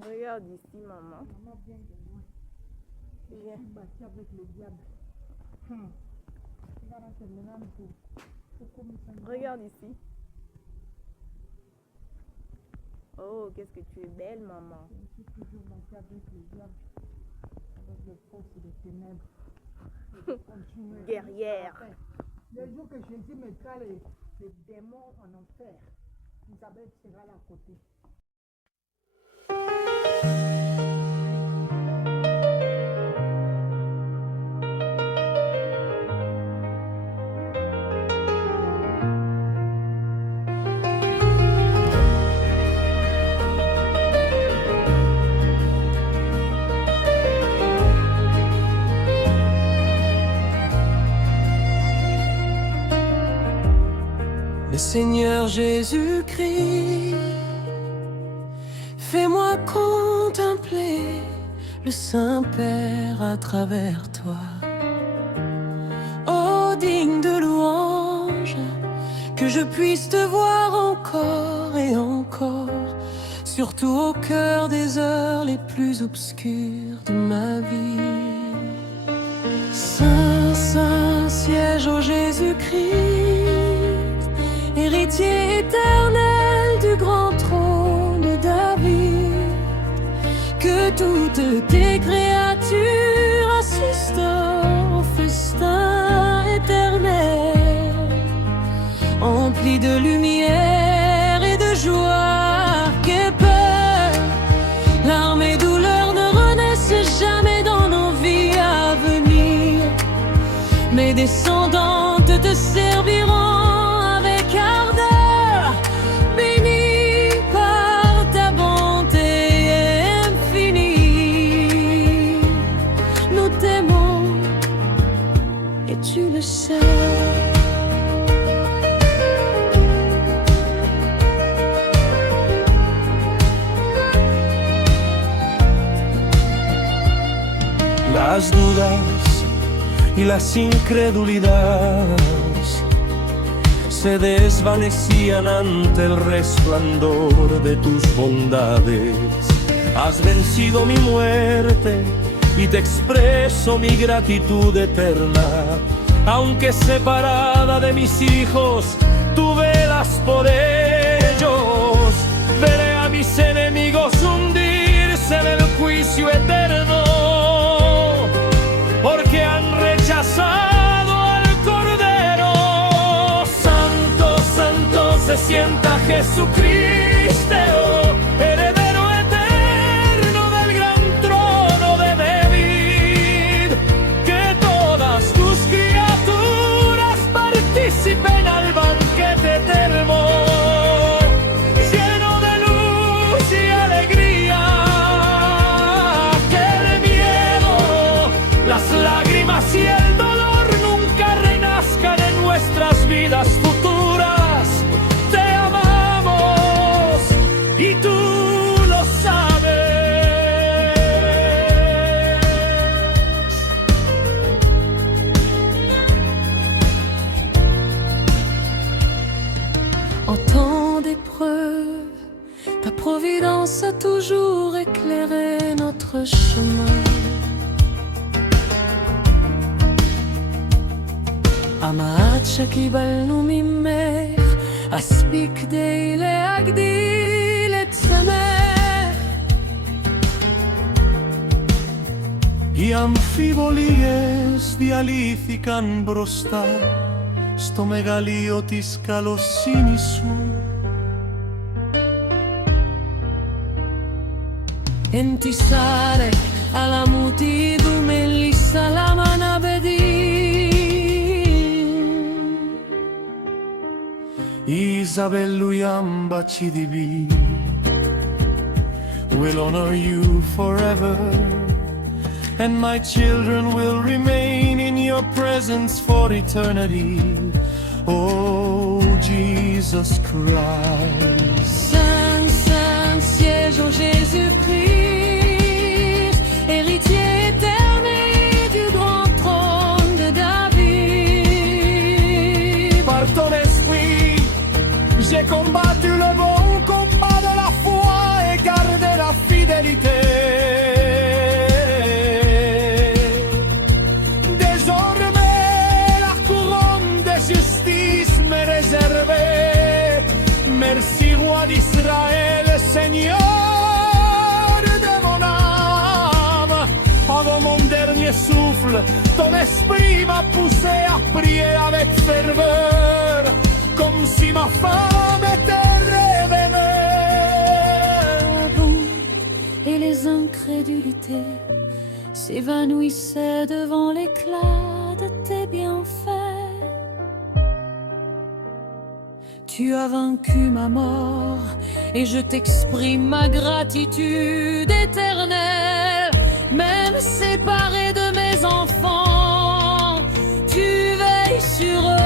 Regarde ici, maman. Maman vient de loin. Je suis battue avec le diable. Regarde, c'est maintenant pour commissionner. Regarde ici. Oh, qu'est-ce que tu es belle, maman. Je suis toujours battue avec le diable, avec les forces des ténèbres. Je vais continuer. Guerrière. Le jour que Jésus mettra les démons en enfer, Isabelle sera là à côté. Le Seigneur Jésus-Christ, fais-moi contempler le Saint-Père à travers toi. Oh, digne de louange, que je puisse te voir encore et encore, surtout au cœur des heures les plus obscures de ma vie. Saint, Saint, siège au Jésus-Christ, héritier éternel du grand trône de David, que toutes tes créatures assistent au festin éternel, empli de lumière et de joie. Qu'aie peur, larmes et douleurs ne renaissent jamais dans nos vies à venir. Mes descendantes te serviront avec ardeur, bénies par ta bonté infinie. Nous t'aimons et tu le sais. Las dudas y las incredulidades se desvanecían ante el resplandor de tus bondades. Has vencido mi muerte y te expreso mi gratitud eterna. Aunque separada de mis hijos, tú velas por ellos. Veré a mis enemigos hundirse en el juicio eterno, porque han rechazado al Cordero. Santo, santo se sienta Jesucristo, heredero eterno del gran trono de David. Que todas tus criaturas participen al banquete eterno, lleno de luz y alegría. Que el miedo, las lágrimas y el dolor nunca renazcan en nuestras vidas futuras. Te amamos y tú lo sabes. En temps d'épreuve, ta providence a toujours éclairé notre chemin. Amaat shakibal nu mimech, aspik dei leagdil et samech. Οι αμφιβολίες διαλύθηκαν μπροστά στο μεγαλείο της καλοσύνης σου. Entisarek alamuti dumeli salamana bedin. Isabel Luyamba Chidibi will honor you forever, and my children will remain in your presence for eternity. Oh, Jesus Christ. Saint, Saint, siège au Jésus-Christ, héritier éternel du grand trône de David. Par ton esprit, j'ai combattu le bon combat de la foi et gardé la fidélité. roi d'Israël, Seigneur de mon âme. Avant mon dernier souffle, ton esprit m'a poussé à prier avec ferveur, comme si ma femme était revenue. Et les incrédulités s'évanouissaient devant l'éclat de tes bienfaits. Tu as vaincu ma mort et je t'exprime ma gratitude éternelle. Même séparé de mes enfants, tu veilles sur eux.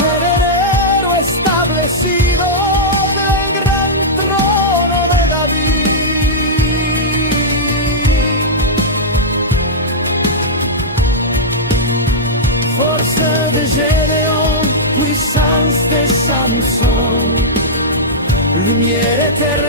Heredero establecido del gran trono de David. Force de Gédéon, puissance de Samson, lumière éternelle